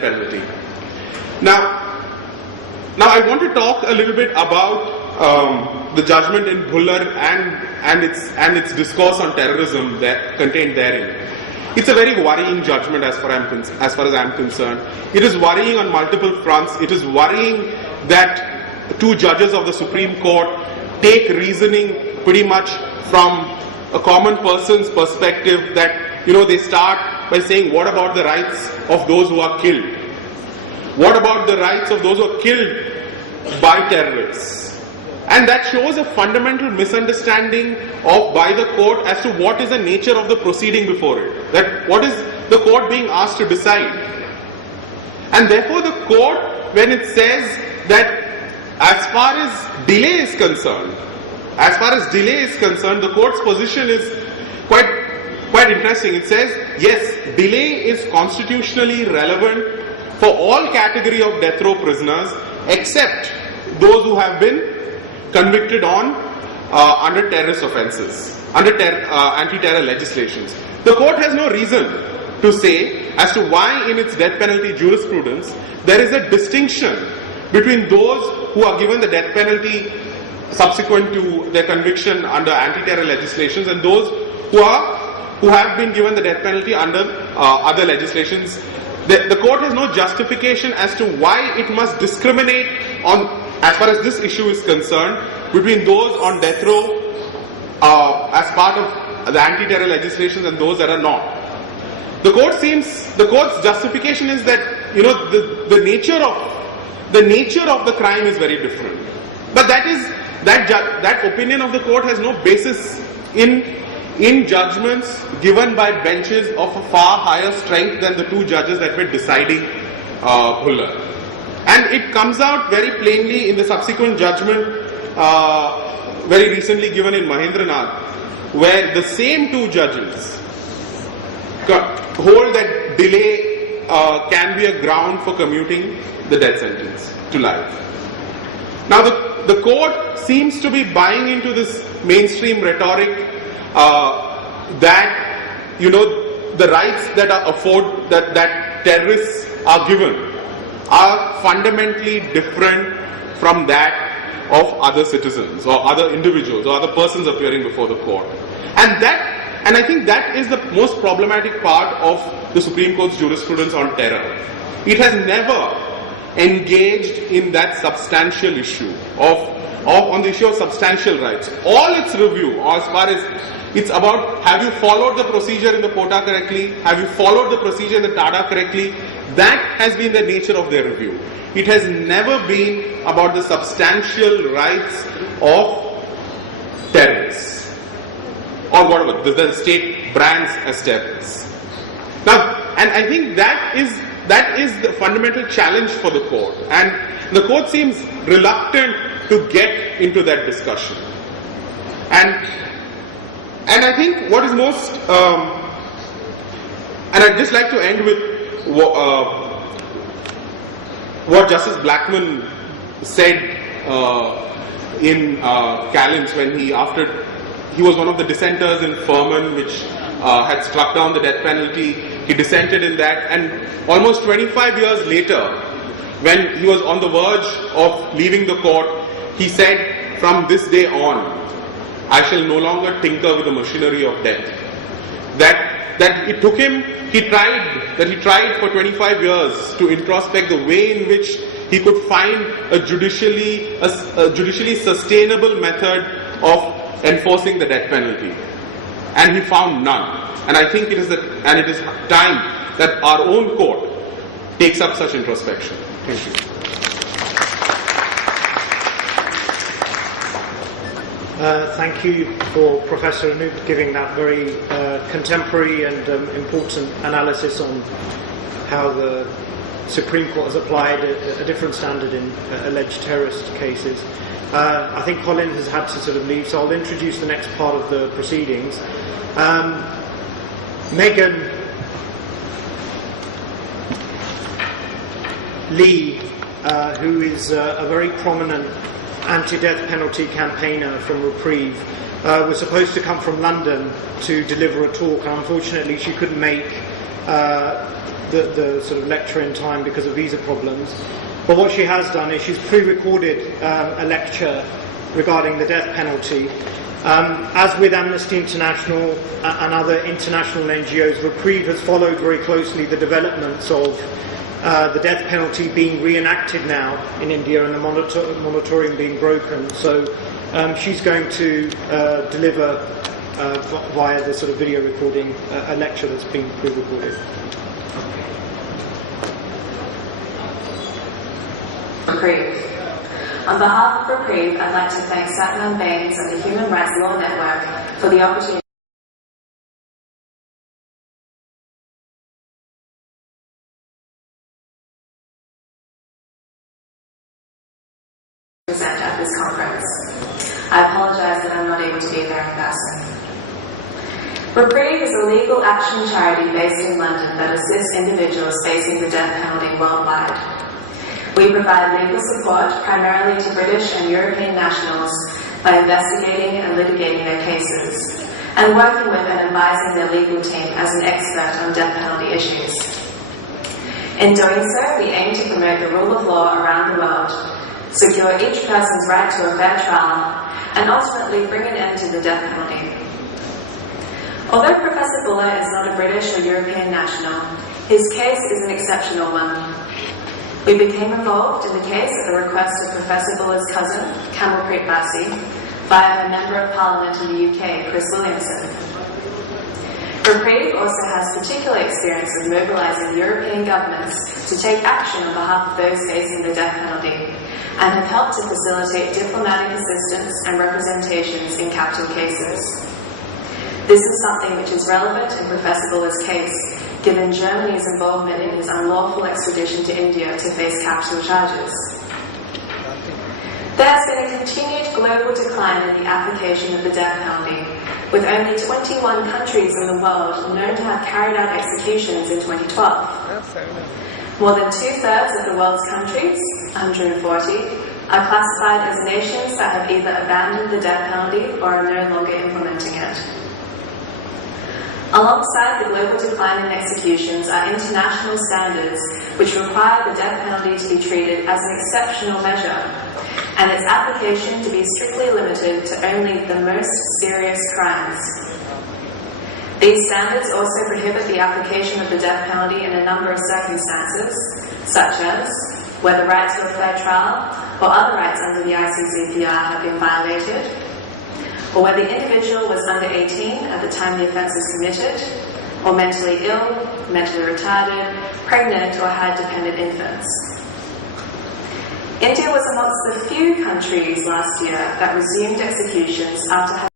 penalty. Now I want to talk a little bit about the judgment in Bhullar and its discourse on terrorism contained therein. It's a very worrying judgment as far as I'm concerned. It is worrying on multiple fronts. It is worrying that two judges of the Supreme Court take reasoning pretty much from a common person's perspective, that they start by saying, what about the rights of those who are killed? What about the rights of those who are killed by terrorists? And that shows a fundamental misunderstanding by the court as to what is the nature of the proceeding before it. That what is the court being asked to decide? And therefore the court, when it says that as far as delay is concerned, the court's position is quite interesting. It says, yes, delay is constitutionally relevant for all category of death row prisoners except those who have been convicted under terrorist offences, under anti-terror legislations. The court has no reason to say as to why in its death penalty jurisprudence there is a distinction between those who are given the death penalty subsequent to their conviction under anti-terror legislations and those who have been given the death penalty under other legislations. The court has no justification as to why it must discriminate on, as far as this issue is concerned, between those on death row as part of the anti-terror legislations and those that are not. The court's justification is that the nature of the crime is very different. But that opinion of the court has no basis in judgments given by benches of a far higher strength than the two judges that were deciding Bhullar. And it comes out very plainly in the subsequent judgment very recently given in Mahendranath, where the same two judges hold that delay can be a ground for commuting the death sentence to life. Now the court seems to be buying into this mainstream rhetoric that the rights that are that terrorists are given are fundamentally different from that of other citizens or other individuals or other persons appearing before the court. And I think that is the most problematic part of the Supreme Court's jurisprudence on terror. It has never engaged in that substantial issue on the issue of substantial rights. All its review, as far as it's about, have you followed the procedure in the Pota correctly? Have you followed the procedure in the Tada correctly? That has been the nature of their review. It has never been about the substantial rights of terrorists or whatever the state brands as terrorists. Now, and I think that is the fundamental challenge for the court, and the court seems reluctant to get into that discussion. And I think what is most, and I'd just like to end with what Justice Blackmun said in Callins when he was one of the dissenters in Furman, which had struck down the death penalty. He dissented in that, and almost 25 years later, when he was on the verge of leaving the court, he said, from this day on, I shall no longer tinker with the machinery of death. That it took him, he tried for 25 years to introspect the way in which he could find a judicially sustainable method of enforcing the death penalty. And he found none. And I think it is time that our own court takes up such introspection. Thank you. Thank you for Professor Anup giving that very contemporary and important analysis on how the Supreme Court has applied a different standard in alleged terrorist cases. I think Colin has had to sort of leave, so I'll introduce the next part of the proceedings. Megan Lee, who is a very prominent anti-death penalty campaigner from Reprieve, was supposed to come from London to deliver a talk, and unfortunately she couldn't make the sort of lecture in time because of visa problems. But what she has done is she's pre-recorded a lecture regarding the death penalty. As with Amnesty International and other international NGOs, Reprieve has followed very closely the developments of the death penalty being reenacted now in India and the moratorium being broken. So she's going to deliver via the sort of video recording a lecture that's been pre-recorded. Reprieve. On behalf of Reprieve, I'd like to thank Satnam Baines and the Human Rights Law Network for the opportunity to present at this conference. I apologise that I'm not able to be there in person. Reprieve is a legal action charity based in London that assists individuals facing the death penalty worldwide. We provide legal support primarily to British and European nationals by investigating and litigating their cases, and working with and advising their legal team as an expert on death penalty issues. In doing so, we aim to promote the rule of law around the world, secure each person's right to a fair trial, and ultimately bring an end to the death penalty. Although Professor Bhullar is not a British or European national, his case is an exceptional one. We became involved in the case at the request of Professor Bhullar's cousin, Kamalpreet Basi, via a Member of Parliament in the UK, Chris Williamson. Reprieve also has particular experience with mobilising European governments to take action on behalf of those facing the death penalty, and have helped to facilitate diplomatic assistance and representations in capital cases. This is something which is relevant in Professor Bhullar's case, given Germany's involvement in his unlawful extradition to India to face capital charges. There has been a continued global decline in the application of the death penalty, with only 21 countries in the world known to have carried out executions in 2012. More than two-thirds of the world's countries, 140, are classified as nations that have either abandoned the death penalty or are no longer implementing it. Alongside the global decline in executions are international standards which require the death penalty to be treated as an exceptional measure, and its application to be strictly limited to only the most serious crimes. These standards also prohibit the application of the death penalty in a number of circumstances, such as where the right to a fair trial or other rights under the ICCPR have been violated, or where the individual was under 18 at the time the offence was committed, or mentally ill, mentally retarded, pregnant, or had dependent infants. India was amongst the few countries last year that resumed executions after